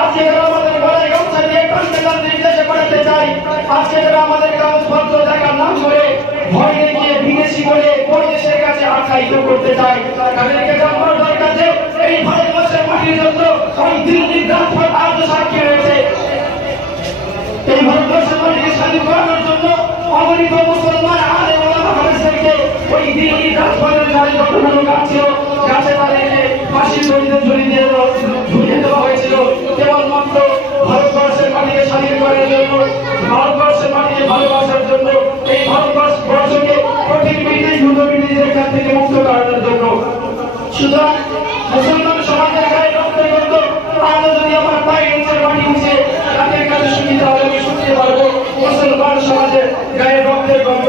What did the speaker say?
আজকে যারা আমাদের গলায় গামছা দিয়ে কান্দে কান্দে বিদেশে পাঠাতে চাই, আজকে যারা আমাদের কাগজপত্র দেখার নাম করে ভয় দেখিয়ে বিদেশি বলে পরদেশের কাছে আখ্যায়িত করতে চাই, তাদেরকে জানবার দরকার যে এই ভারতবর্ষের মাটির জন্য ওই দিল্লির রাজপথ আজ সাক্ষী রয়েছে। এই ভারতবর্ষের মাটিকে স্বাধীন করানোর জন্য অগণিত মুসলমান আলেম ওলামা হাদিসদেরকে ওই দিল্লির রাজপথের ধারে যতগুলো গাছ ছিল, গাছে তাদেরকে ফাঁসির দড়িতে ঝুলিয়ে দেওয়া হয়েছিল কেবলমাত্র ভারতবর্ষের মাটিকে স্বাধীন করার জন্য, ভারতবর্ষের মাটিকে ভালোবাসার জন্য, এই ভারতবর্ষকে কঠিন ব্রিটিশ ব্রিটিশদের কাছ থেকে মুক্ত করানোর জন্য। সুতরাং মুসলমান সমাজের গায়ে রক্তের গন্ধ আজও যদি আমার পায়ের নিচের মাটি মুছে তাদের কাছে সুবিধা হবে, আমি শুনতে পারবো মুসলমান সমাজের গায়ে রক্তের গন্ধ